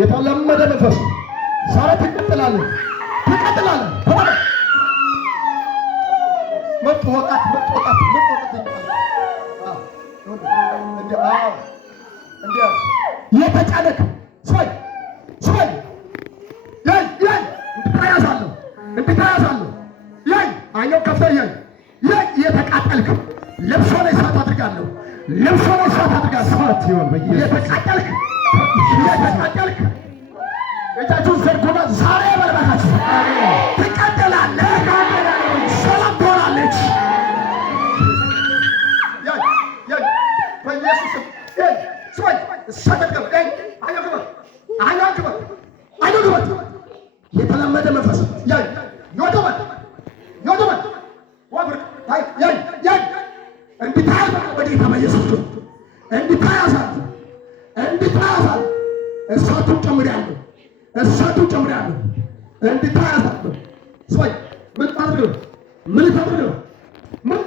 የተለመደ መንፈስ ዛሬ ትቀጥላለህ። መጥወጣት የተጫነክ ሰይ እንድታያሳለሁ አየው ከፍተህ የተቃጠልክ ልብሶ ላይ እሳት አድርጋለሁ። የተቃጠልክ እጃችሁን ዘርጉና ዛሬ በልባታችሁ ትቀጥላለህ። ሰላም ትሆናለች። የተለመደ መንፈስ እንድታያዝ በጌታ በኢየሱስ እንድታያዝ እሳቱን ጨምሬያለሁ። እንድታያዝ ምን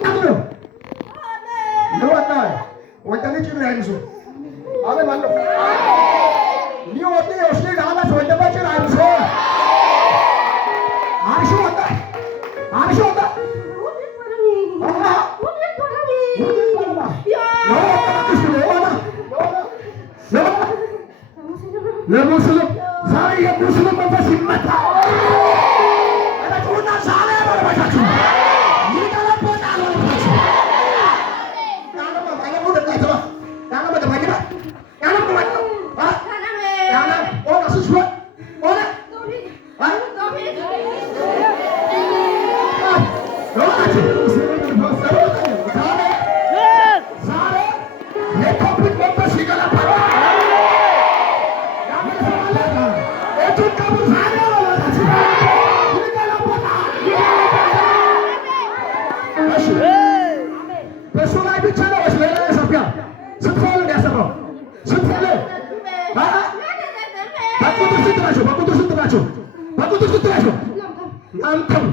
ታድርገው ለወጣ ወንጀል ጭምር አይምሱ አለ ማለት ሊወጣ ይወስድ አላት ወንጀባችን አይምሱ አርሹ ወጣ ለሙስሊም ዛሬ የሙስሊም መንፈስ ይመታ። አረቱና ዛሬ በረባታችሁ ይገለበጣል። በሱ ላይ ብቻ ነው ወይስ ሌላ ያሰብካ? ስትፈልግ ያሰራው ስትፈልግ በቁጥር ስንት ናቸው? አንተም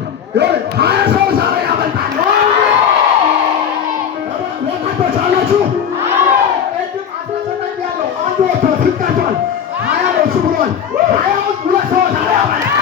ሀያ ሰው ዛሬ ያመልጣል። ወጣቶች አላችሁ እጅም አስረሰጠኝ ያለው አንዱ ወጥቶ ፍቃቸዋል ሀያ ነው እሱ ብሏል። ሀያ ሁለት ሰው ዛሬ ያመልጣል።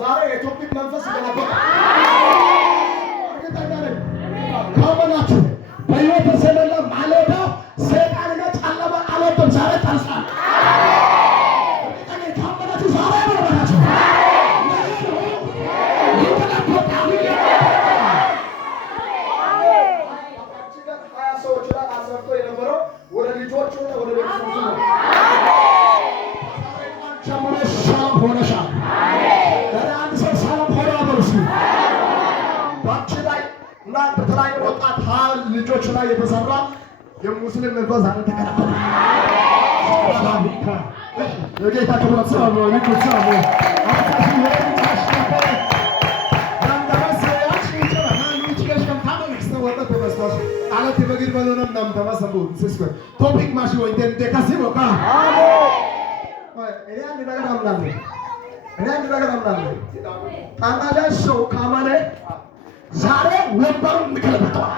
ዛሬ የኢትዮጵያ መንፈስ ይገለበጣል። ካመናችሁ በሕይወት ዘመን ማለዳ ሰይጣንና ጨለማ አልወጣም። ዛሬ ታንሳል። ካመናችሁ ዛሬ በረባታችሁ ሰዎች ላይ አሰርቶ የነበረው ወደ ልጆቹ ወደ ቤተሰቦቹ ነው። ሰላም ሆነሻል። አንድ ሰው ሰላም ሆነ አበርሱ ባንቺ ላይ እና በተለያዩ ወጣት ልጆች ላይ የተሰራ የሙስሊም መንፈስ አለ ተከራከረ። የጌታ ክብር ሰላም ነው። ይኩሳሙ ቶፒክ ማሽ ወይ እንደካሲቦ ካ እኔ አንድ ነገር አምናለሁ። ታማዳሽ ሰው ካማነ ዛሬ ወንበሩን እንከለበጠዋል።